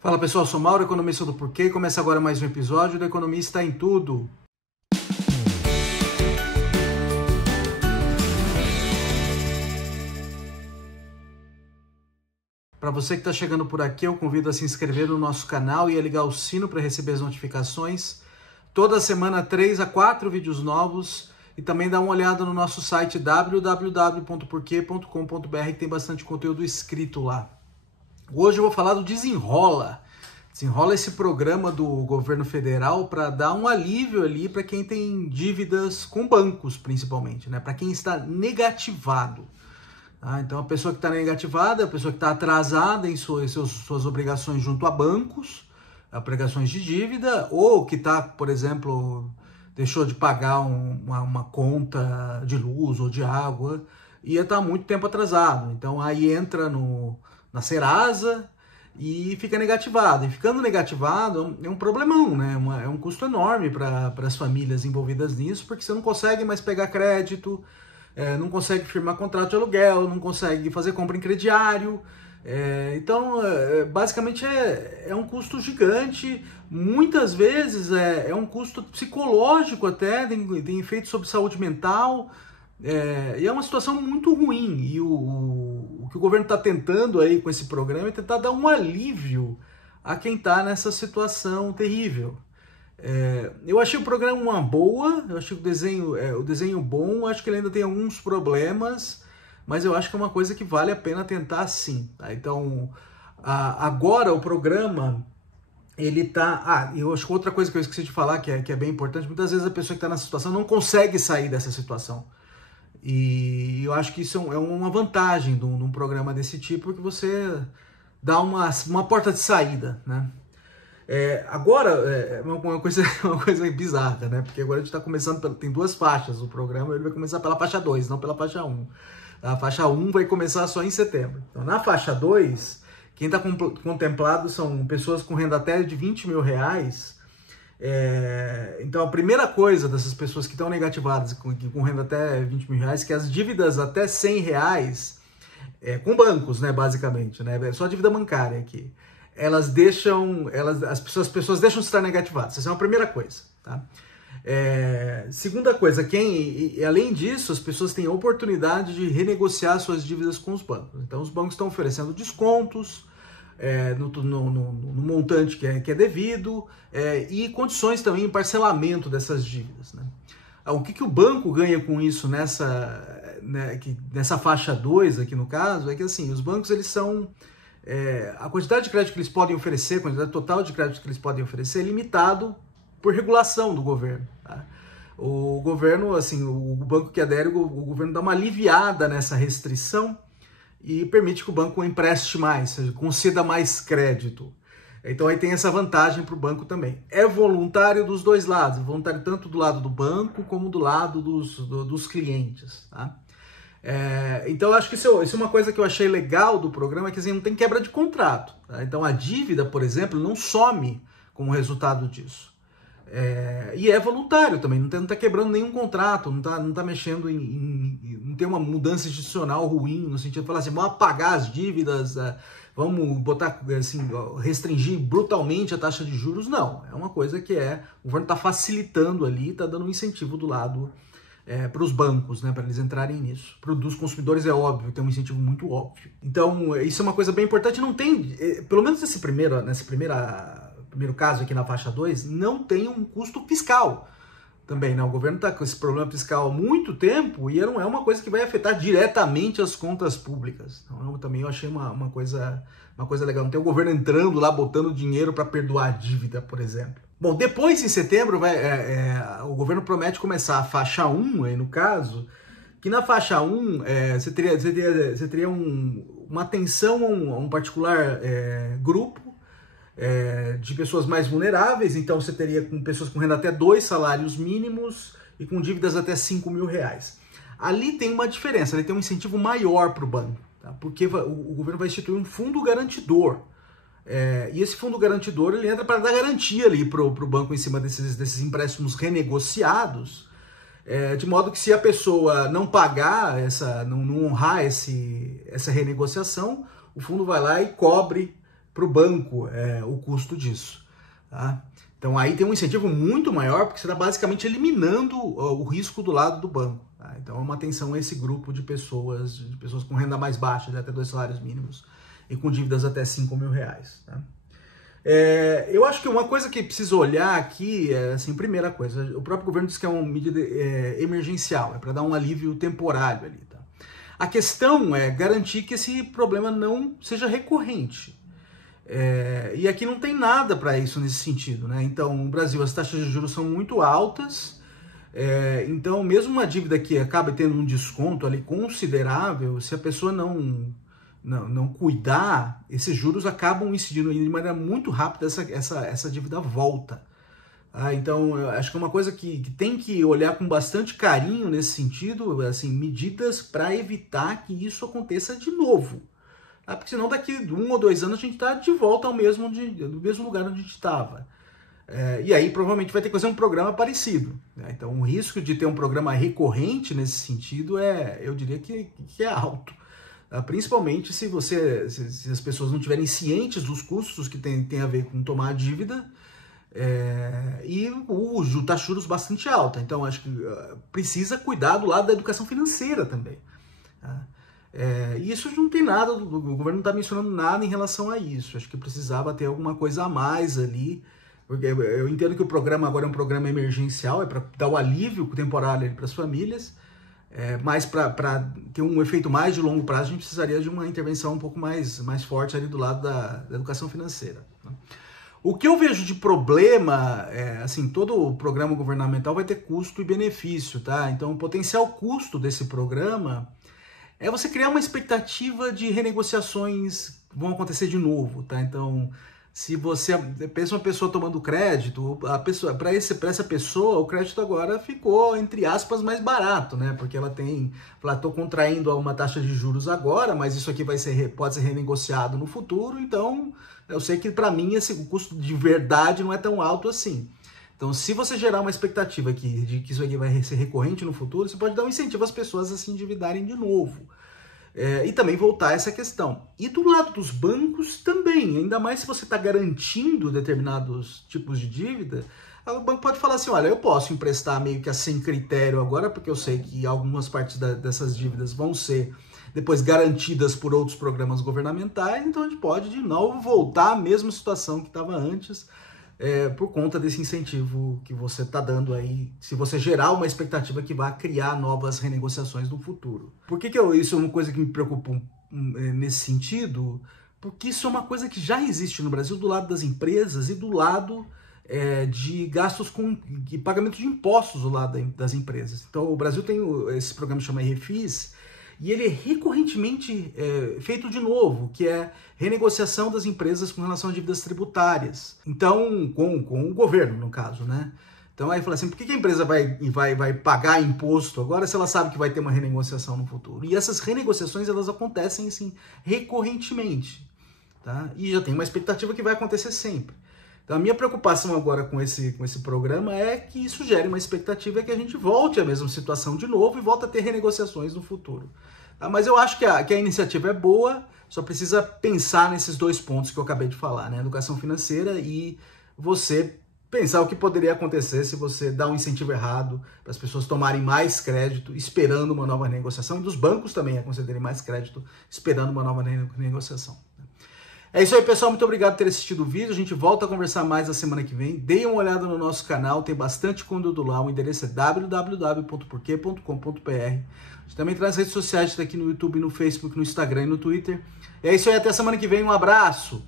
Fala pessoal, sou Mauro, economista do Porquê, e começa agora mais um episódio do Economista em Tudo. Para você que está chegando por aqui, eu convido a se inscrever no nosso canal e a ligar o sino para receber as notificações. Toda semana 3 a 4 vídeos novos e também dá uma olhada no nosso site www.porquê.com.br que tem bastante conteúdo escrito lá. Hoje eu vou falar do Desenrola. Desenrola esse programa do governo federal para dar um alívio ali para quem tem dívidas com bancos, principalmente, né? Para quem está negativado. Tá? Então, a pessoa que está negativada, a pessoa que está atrasada em suas obrigações junto a bancos, obrigações de dívida, ou que está, por exemplo, deixou de pagar uma conta de luz ou de água, ia estar muito tempo atrasado. Então, aí entra na Serasa e fica negativado. E ficando negativado é um problemão, né? É um custo enorme para as famílias envolvidas nisso, porque você não consegue mais pegar crédito, não consegue firmar contrato de aluguel, não consegue fazer compra em crediário. Então, basicamente é um custo gigante. Muitas vezes é um custo psicológico até, tem efeito sobre saúde mental. E é uma situação muito ruim. E o que o governo está tentando aí com esse programa é tentar dar um alívio a quem está nessa situação terrível. Eu achei o programa uma boa, eu achei o desenho bom, acho que ele ainda tem alguns problemas, mas eu acho que é uma coisa que vale a pena tentar sim. Tá? Então, agora o programa, ele tá... eu acho que outra coisa que eu esqueci de falar, que é bem importante, muitas vezes a pessoa que está nessa situação não consegue sair dessa situação. E eu acho que isso é uma vantagem de um programa desse tipo, que você dá uma porta de saída, né? Agora, é uma coisa bizarra, né? Porque agora a gente está começando, tem duas faixas o programa, ele vai começar pela faixa 2, não pela faixa 1. A faixa 1 vai começar só em setembro. Então, na faixa 2, quem está contemplado são pessoas com renda até de 20 mil reais. Então, a primeira coisa dessas pessoas que estão negativadas com renda até 20 mil reais, que as dívidas até 100 reais, com bancos, né, basicamente, né? É só a dívida bancária aqui. As pessoas deixam de estar negativadas. Essa é uma primeira coisa, tá? Segunda coisa, além disso, as pessoas têm a oportunidade de renegociar suas dívidas com os bancos. Então, os bancos estão oferecendo descontos no montante que é devido, e condições também em parcelamento dessas dívidas, né? O que o banco ganha com isso nessa faixa 2 aqui no caso, é que assim, os bancos eles são... a quantidade de crédito que eles podem oferecer, a quantidade total de crédito que eles podem oferecer é limitado por regulação do governo. Tá? O governo, assim, o banco que adere, o governo dá uma aliviada nessa restrição e permite que o banco empreste mais, ou seja, conceda mais crédito. Então aí tem essa vantagem para o banco também. É voluntário dos dois lados, voluntário tanto do lado do banco como do lado dos clientes. Tá? Então eu acho que isso é uma coisa que eu achei legal do programa, que assim, não tem quebra de contrato. Tá? Então a dívida, por exemplo, não some como resultado disso. E é voluntário também, não está quebrando nenhum contrato, não tá mexendo não tem uma mudança institucional ruim, no sentido de falar assim, vamos apagar as dívidas, vamos botar assim, restringir brutalmente a taxa de juros. Não, é uma coisa que o governo está facilitando ali, está dando um incentivo do lado para os bancos, né, para eles entrarem nisso. Para os consumidores é óbvio, tem um incentivo muito óbvio. Então, isso é uma coisa bem importante. Não tem, pelo menos nesse primeiro caso aqui na faixa 2, não tem um custo fiscal também, né? O governo está com esse problema fiscal há muito tempo e não é uma coisa que vai afetar diretamente as contas públicas. Então, também eu achei uma coisa legal. Não tem o governo entrando lá, botando dinheiro para perdoar a dívida, por exemplo. Bom, depois, em setembro, o governo promete começar a faixa 1, aí no caso, que na faixa 1 você teria uma atenção a um particular grupo de pessoas mais vulneráveis. Então você teria pessoas com renda até 2 salários mínimos e com dívidas até 5 mil reais. Ali tem uma diferença, ali tem um incentivo maior para o banco, tá? Porque o governo vai instituir um fundo garantidor. E esse fundo garantidor ele entra para dar garantia ali para o banco em cima desses empréstimos renegociados, de modo que se a pessoa não pagar, não honrar essa renegociação, o fundo vai lá e cobre para o banco o custo disso. Tá? Então aí tem um incentivo muito maior, porque você está basicamente eliminando o risco do lado do banco. Tá? Então é uma atenção a esse grupo de pessoas com renda mais baixa, de até 2 salários mínimos, e com dívidas até R$5.000. Tá? Eu acho que uma coisa que precisa olhar aqui é, assim, primeira coisa, o próprio governo diz que é uma medida emergencial, é para dar um alívio temporário ali. Tá? A questão é garantir que esse problema não seja recorrente. E aqui não tem nada para isso nesse sentido, né? Então, no Brasil, as taxas de juros são muito altas, então, mesmo uma dívida que acaba tendo um desconto ali considerável, se a pessoa não cuidar, esses juros acabam incidindo de maneira muito rápida, essa dívida volta. Então, eu acho que é uma coisa que tem que olhar com bastante carinho nesse sentido, assim, medidas para evitar que isso aconteça de novo. Porque senão daqui 1 ou 2 anos a gente está de volta no mesmo lugar onde a gente estava. E aí provavelmente vai ter que fazer um programa parecido. Né? Então o risco de ter um programa recorrente nesse sentido eu diria que é alto. Principalmente se as pessoas não estiverem cientes dos custos que tem a ver com tomar a dívida e o taxa de juros bastante alta. Então acho que precisa cuidar do lado da educação financeira também. Tá? E isso não tem nada, o governo não está mencionando nada em relação a isso. Acho que precisava ter alguma coisa a mais ali. Porque eu entendo que o programa agora é um programa emergencial, é para dar o alívio temporário para as famílias, mas para ter um efeito mais de longo prazo, a gente precisaria de uma intervenção um pouco mais forte ali do lado da educação financeira. Né? O que eu vejo de problema, assim, todo o programa governamental vai ter custo e benefício, tá? Então, o potencial custo desse programa é você criar uma expectativa de renegociações que vão acontecer de novo, tá? Então, se você pensa uma pessoa tomando crédito, para essa pessoa, o crédito agora ficou, entre aspas, mais barato, né? Porque ela estou contraindo uma taxa de juros agora, mas isso aqui pode ser renegociado no futuro, então eu sei que para mim o custo de verdade não é tão alto assim. Então, se você gerar uma expectativa de que isso aqui vai ser recorrente no futuro, você pode dar um incentivo às pessoas a se endividarem de novo. E também voltar a essa questão. E do lado dos bancos também, ainda mais se você está garantindo determinados tipos de dívida, o banco pode falar assim, olha, eu posso emprestar meio que sem critério agora, porque eu sei que algumas partes dessas dívidas vão ser depois garantidas por outros programas governamentais, então a gente pode de novo voltar à mesma situação que estava antes, por conta desse incentivo que você está dando aí, se você gerar uma expectativa que vai criar novas renegociações no futuro. Por que isso é uma coisa que me preocupa nesse sentido? Porque isso é uma coisa que já existe no Brasil do lado das empresas e do lado de gastos e pagamento de impostos do lado das empresas. Então o Brasil tem esse programa que chama Refis, e ele é recorrentemente feito de novo, que é renegociação das empresas com relação a dívidas tributárias. Então, com o governo, no caso, né? Então, aí fala assim, por que a empresa vai pagar imposto agora se ela sabe que vai ter uma renegociação no futuro? E essas renegociações, elas acontecem, assim, recorrentemente, tá? E já tem uma expectativa que vai acontecer sempre. Então, a minha preocupação agora com esse programa é que isso gere uma expectativa que a gente volte à mesma situação de novo e volte a ter renegociações no futuro. Tá? Mas eu acho que a iniciativa é boa, só precisa pensar nesses 2 pontos que eu acabei de falar, né? Educação financeira e você pensar o que poderia acontecer se você dá um incentivo errado para as pessoas tomarem mais crédito esperando uma nova negociação, e dos bancos também a concederem mais crédito esperando uma nova negociação. É isso aí, pessoal. Muito obrigado por ter assistido o vídeo. A gente volta a conversar mais na semana que vem. Deem uma olhada no nosso canal, tem bastante conteúdo lá. O endereço é www.porquê.com.br. A gente também traz redes sociais aqui no YouTube, no Facebook, no Instagram e no Twitter. É isso aí, até semana que vem. Um abraço!